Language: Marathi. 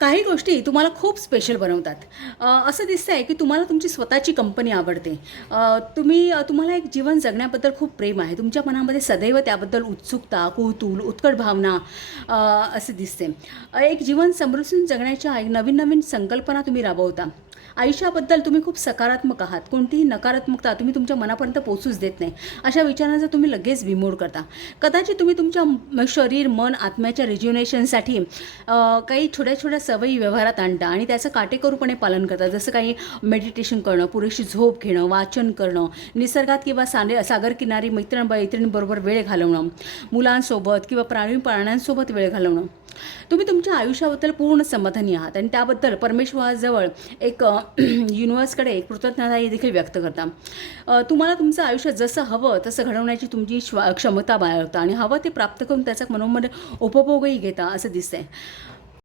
काही गोष्टी तुम्हाला खूप स्पेशल बनवतात. असं दिसतंय की तुम्हाला तुमची स्वतःची कंपनी आवडते. तुम्हाला एक जीवन जगण्याबद्दल खूप प्रेम आहे. तुमच्या मनामध्ये सदैव त्याबद्दल उत्सुकता, कुतूहल, उत्कट भावना अ, असे दिसते. एक जीवन समृद्धीने जगण्याच्या एक नवीन-नवीन संकल्पना तुम्ही राबवता. आयुष्याबद्दल तुम्ही खूप सकारात्मक आहात. कोणतीही नकारात्मकता तुम्ही तुमच्या मनापर्यंत पोहोचूच देत नाही. अशा विचारांचा तुम्ही लगेच बिमोड करता. कदाचित तुम्ही तुमच्या शरीर, मन, आत्म्याच्या रिज्युनेशनसाठी काही छोट्या-छोट्या सवयी व्यवहारात आणता आणि त्याचं काटेकोरपणे पालन करता. जसं काही मेडिटेशन करणं, पुरेशी झोप घेणं, वाचन करणं, निसर्गात किंवा सागरकिनारी मैत्रिणींबरोबर वेळ घालवणं, मुलांसोबत किंवा प्राण्यांसोबत वेळ घालवणं. तुम्ही तुमच्या आयुष्याबद्दल पूर्ण समाधानी आहात आणि त्याबद्दल परमेश्वराजवळ एक युनिव्हर्सकडे एक कृतज्ञता देखील व्यक्त करता. तुम्हाला तुमचं आयुष्य जसं हवं तसं घडवण्याची तुमची क्षमता बाळगता आणि हवं ते प्राप्त करून त्याचा मनोमन उपभोगही घेता असं दिसतंय.